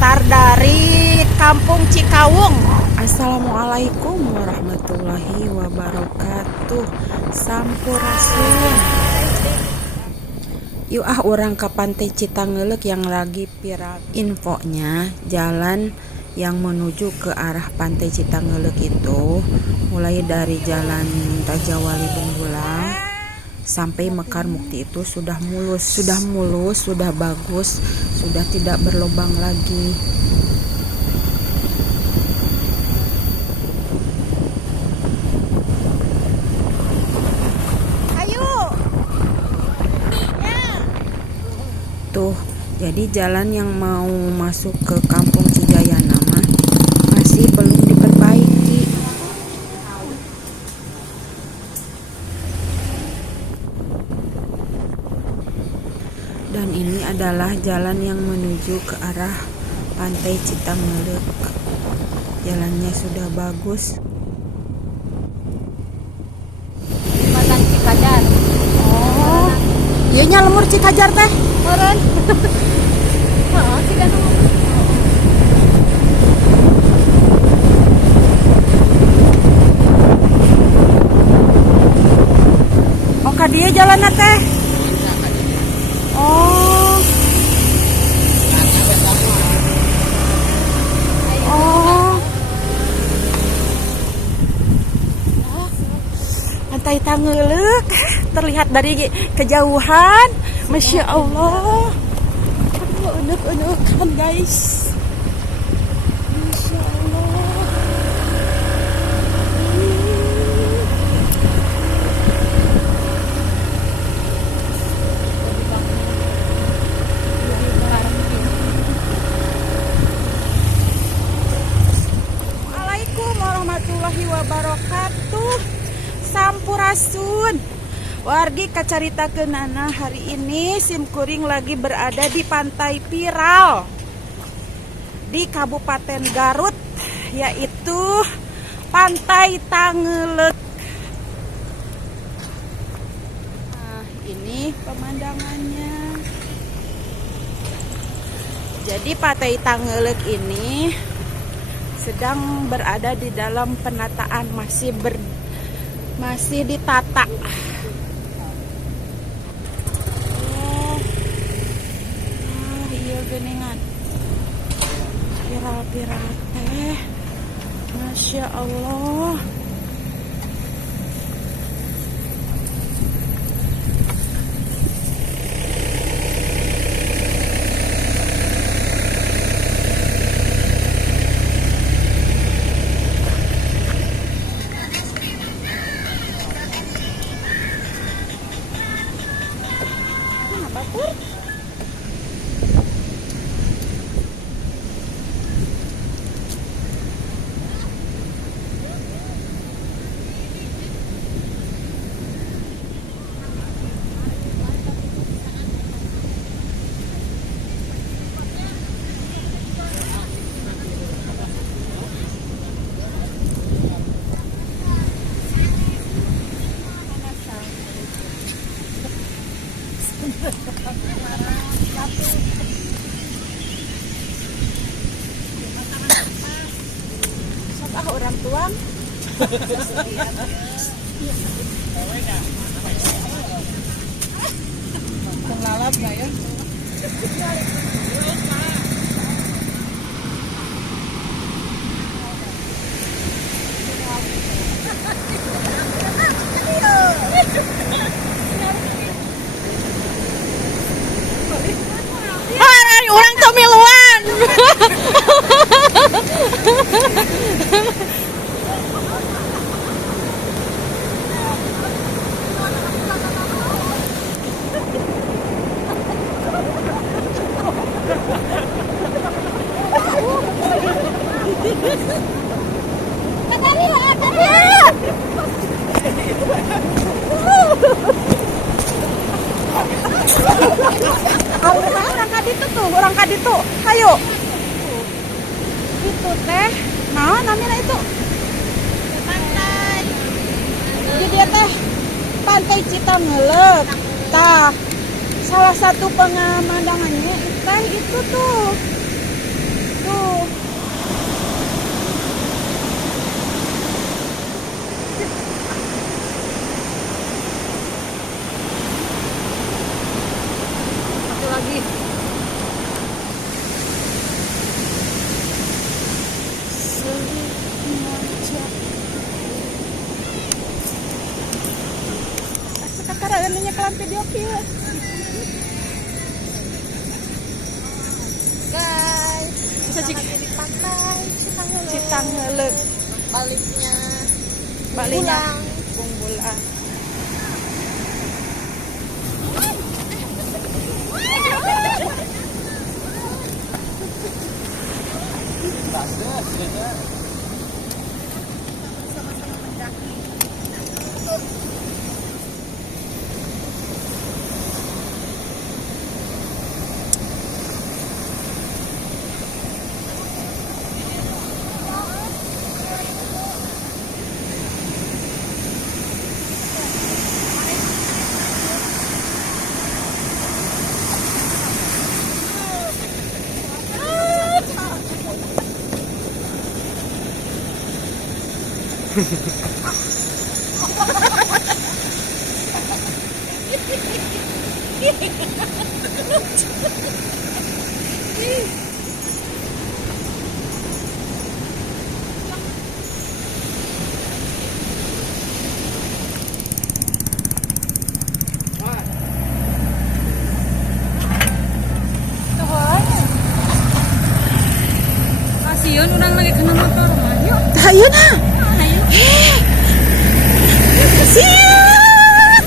sebentar dari Kampung Cikawung. Assalamualaikum warahmatullahi wabarakatuh. Sampurasun. Yuk orang ke Pantai Citangeuleuh yang lagi viral infonya. Jalan yang menuju ke arah Pantai Citangeuleuh itu mulai dari Jalan Raja Wali Bungbulang sampai Mekar Mukti itu sudah mulus, sudah bagus, sudah tidak berlubang lagi. Ayo. Ya. Tuh, jadi jalan yang mau masuk ke Kampung Cijayana mah masih belum diperbaiki. Dan ini adalah jalan yang menuju ke arah Pantai Citangeuleuh. Jalannya sudah bagus. Jembatan Cikajar. Oh, ieu nya lemur Cikajar teh. Meureun. Heeh, siga nu. Oh, ka dieu jalanna teh. Oh. Oh. Pantai Tangeuleuh terlihat dari kejauhan. Masya Allah. Aduh, unek-unekan guys. Masya Allah. Assalamualaikum warahmatullahi wabarakatuh. Sampurasun. Wargi kacaritakeunana hari ini simkuring lagi berada di pantai viral di Kabupaten Garut, yaitu Pantai Tangeuleuh. Nah, ini pemandangannya. Jadi Pantai Tangeuleuh ini sedang berada di dalam penataan, masih ditata. Geningan viral teh, Masya Allah. Kenapa tuh? Siapa orang tuang? Penglalap enggak ya? Orang tomiluan. Orang kaditu, hayo. Itu teh, nah namanya itu pantai. Jadi dia teh Pantai Citangeuleuh. Tah, salah satu pemandangannya teh itu tuh rekam video kieu. Guys, Bisa kita lagi di pantai Citangeuleuh. Citangeuleuh. Baliknya Balinya Bungbulang. Kasian urang lagi kena motor mah. Yuk. Tah ieu na. Ayo. Siap.